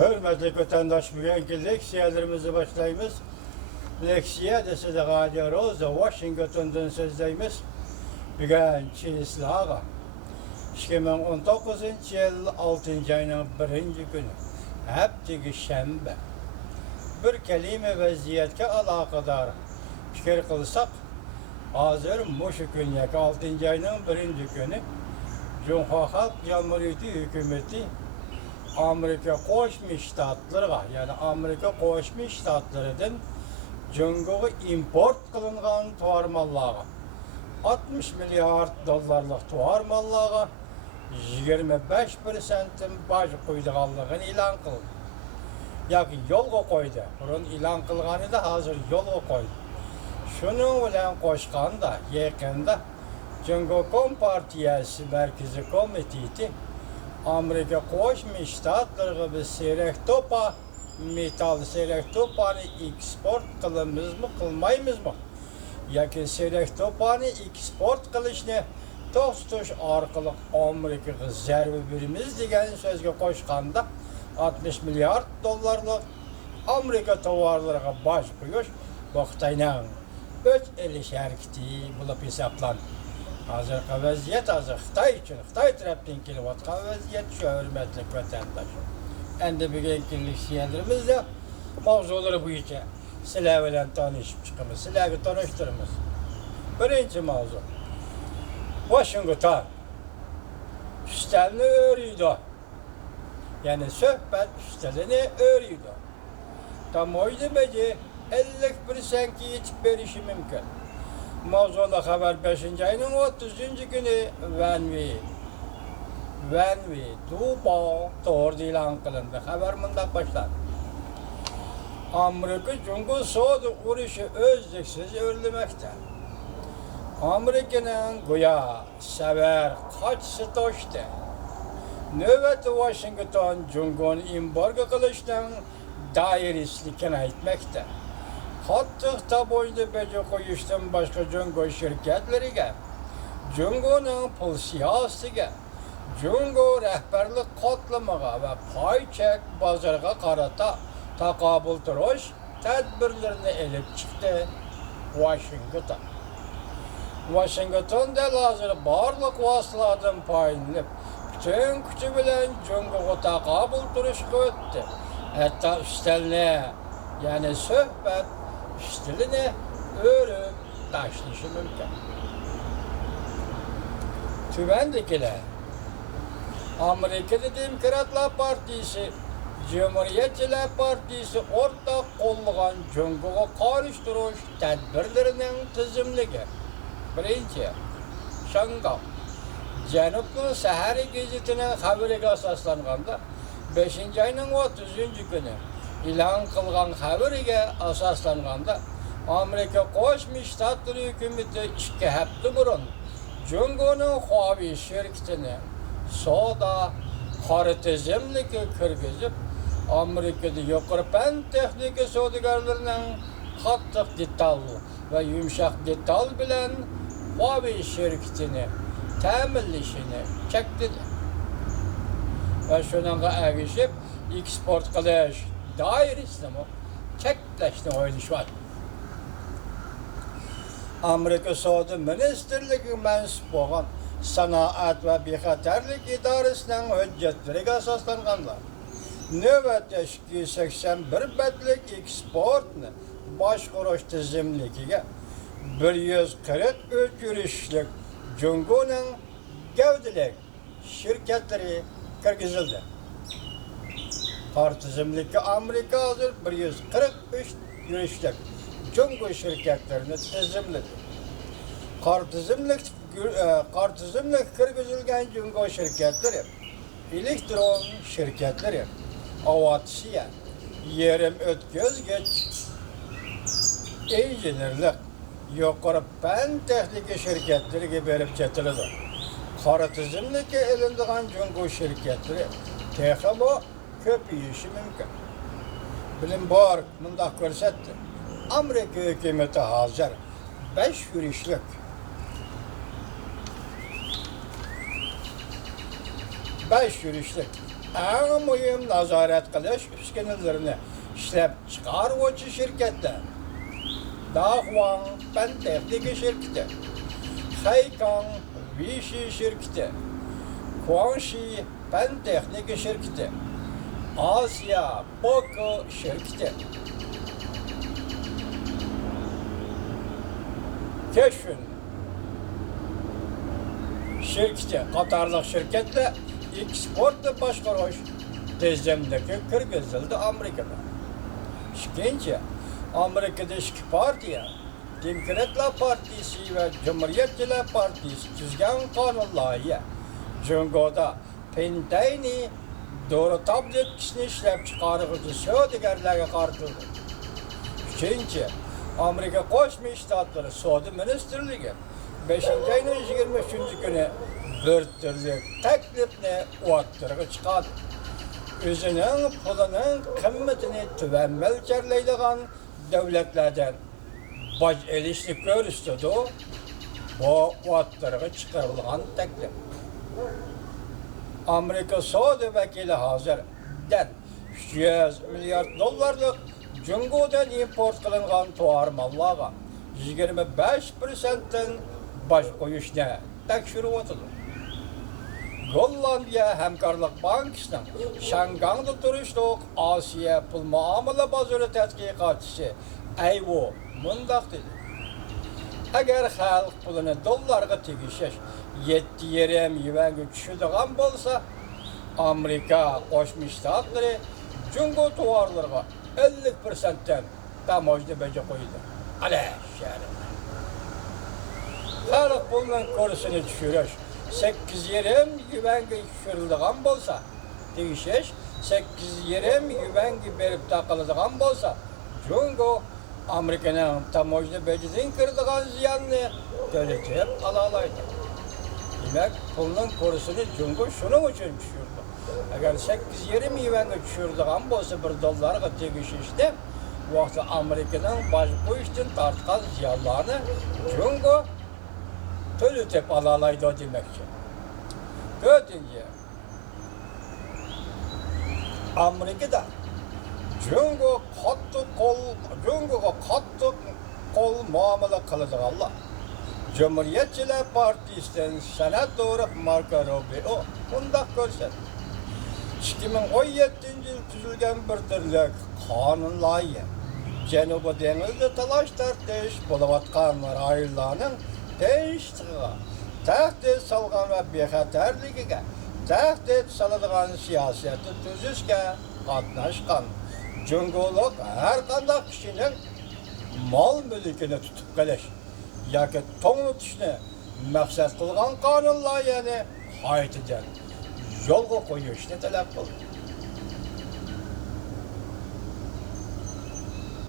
Hürmetli vatandaş, bugünkü leksiyalarımızı başlayımız. Leksiya da size Radio Rosa, Washington'dan sözdeyimiz. Bugün Çiğisli Ağa. 2019 yıl 6. ayının 1. günü. Heptiki şembe. Bir kelime vaziyetke alakadar fikir kılsak, hazır muşu günyek 6. ayının 1. günü Cumhuriyet Halk Cumhuriyeti Hükümeti Amerika Qo'shma Shtatlarga, yani Amerika Qo'shma Shtatlaridan Jungoga import qilingan tovar mallarga 60 milliard dollarlik tovar mallarga 25% baj qo'ydiganligini e'lon qildi. Yoki yo'lga qo'ydi. Burun e'lon qilganida hozir yo'lga qo'ydi. Shuning bilan qo'shganda yaqinda Jungo Kompartiyasi Markaziy Komiteti Amerika Qo'shma Shtatlarga biz serak topa metal serak topani eksport qilamizmi, qilmaymizmi? Yoki serak topani eksport qilishni to'xtatish orqali Amerikaga zarba beramiz degan so'zga qo'shganda 60 milliard dollarlik Amerika tovarlariga boj qo'yish bu Xitoyning o'z elish harakati bo'lib hisoblanadi. Hozirgi vaziyat Xitoy uchun, Xitoy tarafdan kelayotgan vaziyat shu, hurmatli vatandosh. Endi bugungi leksiyalarımizda mavzular bo'yicha sizlar bilan tanishib chiqamiz, sizlarga tanishtiramiz. Birinchi mavzu. Washington ustalni o'riydi. Ya'ni suhbat ustalini o'riydi. Tamoyda baji 50% yetib berishi mumkin. Mavzuda xabar 5. ayning 30. kuni Vanvi Dubai to'g'ri e'lon qilindi. Xabar bunday boshlandi. Amerika Jungo savdo urushi o'zliksiz o'rlamoqda. Amerikaning go'yo savar qochisi toshdi. Navbatda Washington Jungoni embargo qilishdan doirasini kengaytmoqda. Qattiq taboyda bajo qo'yishdan boshqa Jungo shirkatlariga, Jungoning pul siyosatiga, Jungo rahbarlik qatlamiga va paychak bozorga qarata taqobil turish tadbirlarini elib chiqdi Washington. Washingtonda hozir barliq vositalardan foydalanib, butun kuchi bilan Jungoga taqobil turishga o'tdi. Hatto ustalni, ya'ni suhbat ustilini o'rib tashlashi mumkin. Tubandagilar Amerikada Demokratlar Partiyasi, Cumhuriyetçiler Partiyasi o'rtaq qo'llagan Jungoga qarshi turish tadbirlarining tizimligi. Birinchi, Shanghai Janubning Sahara gazetining xabariga asoslanganda 5. ayning 30. kuni e'lon qilgan xabariga asoslanganda Amerika Qo'shma Shtatlar hukumati 2 hafta burun Jungoning Huawei shirkatini savdo qora tizimligiga kirgizib, Amerikada yuqori pan texnika savdogarlarining qattiq detal va yumshoq detal bilan Huawei shirkatini ta'minlashini chekladi. Va shunga ergishib eksport qilish doirasini cheklashni o'ylashyapti. Amerika Savdo Ministerligi mansub bo'lgan Sanoat va bexatarlik idorasining hujjatlariga asoslanganda navbatda 281 betlik eksportni boshqarish tizimligiga 143 yurishlik Jungoning gavdalik shirkatlari kirgizildi. Qor tizimlikka Amerika hozir 143 yurishlik Jungo shirkatlarini tizimladi. Qor tizimlik kirgizilgan Jungo shirkatlari elektron shirkatlari, avatsiya, yerim o'tkazgich, injenerlik, yuqori pan texnika shirkatlariga berib ketiladi. Qora tizimlikka ilinadigan Jungo shirkatlari texmo ko'payishi mumkin. Bloomberg bunday ko'rsatdi. Amerika hukumati hozir 5 yurishlik eng muhim nazorat qilish uskunalarini ishlab chiqaruvchi shirkatlar Dahwan Pantexnika şirketi, Haykang Vichy şirketi, Guangxi Pantexnika şirketi, Asya Boko şirketi. Keşfin şirketi, Katarlık şirketle eksportla başkaroş tezlemdeki kırgızıldı Amerika'da. İkinci, Amerika'da iki partiya, Demokratlar Partisi ve Cumhuriyetçiler Partisi tüzgen kanunlarıyla Cungo'da pentayni doğru tablet etkisini işlep çıkarıcı södegerlerine kartıldı. Üçüncü, Amerika Koşma Ştatları Suudi Ministerliği 5. ayının 23. günü bir türlü teklifini ortaya çıkardı. Özünün pulunun kıymetini tüven melkerleydiğen devletlerden baş elişlik görüştüdü. Bu ortaya çıkarılan teklif. Amerika Suudi vekili hazır den 100 milyar dolarlık Cungo'dan import kılınan tuar mallara 25%'den baş koyuşuna tekşürü atıldı. Gollandiya Hemkarlık Bankası'nın Şangang'da turuşluq Asiya pul muamele bazarı tədqiqatçısı Ayvo mundaq dedi. Eğer halk pulunu dollarga tegişiş 7,5 yuanga tushadigan bolsa, Amerika Qo'shma Shtatlari Jungo tovarlarga 50%dan tamojda beja qo'ydi. Ala shari. Halk pulunun kursini tushirish 8,5 yuanga tushiriladigan bolsa, tegişiş 8,5 yuanga berib taqiladigan bolsa, Jungo Amerika'nın tamojda bejidan kirdigan ziyanni to'latib alalaydi. Demek pulun kurusunu Jungo şunun için düşürdü. Eğer 8,5 yuanga tushiradigan bolsa $1 tegishishda, bu vaqtda Amerika'nın baş qo'yishdan tortgan ziyonlarni Jungo to'latib alalaydi demakchi. To'rtinchi, Amerika'da Jungo'ga qattiq qo'l muomala qiladiganlar Cumhuriyetçiler Partisi'nin senatörü Marco Rubio bundaq ko'rsatdi. 2017 yıl tuzilgan bir türlük kanun loyiha Janubiy dengizda talash tartish bo'layotgan rayonlarning tinchligiga, tahdid solgan va bexatarligiga tahdid soladigan siyosatni tuzishga qatnashgan Jungolik har qanday kishining mol mulkini tutib qolish yoki to'ng'itishni maqsad qilgan qonun loyihani qaytadan yo'lga qo'yishni talab qildi.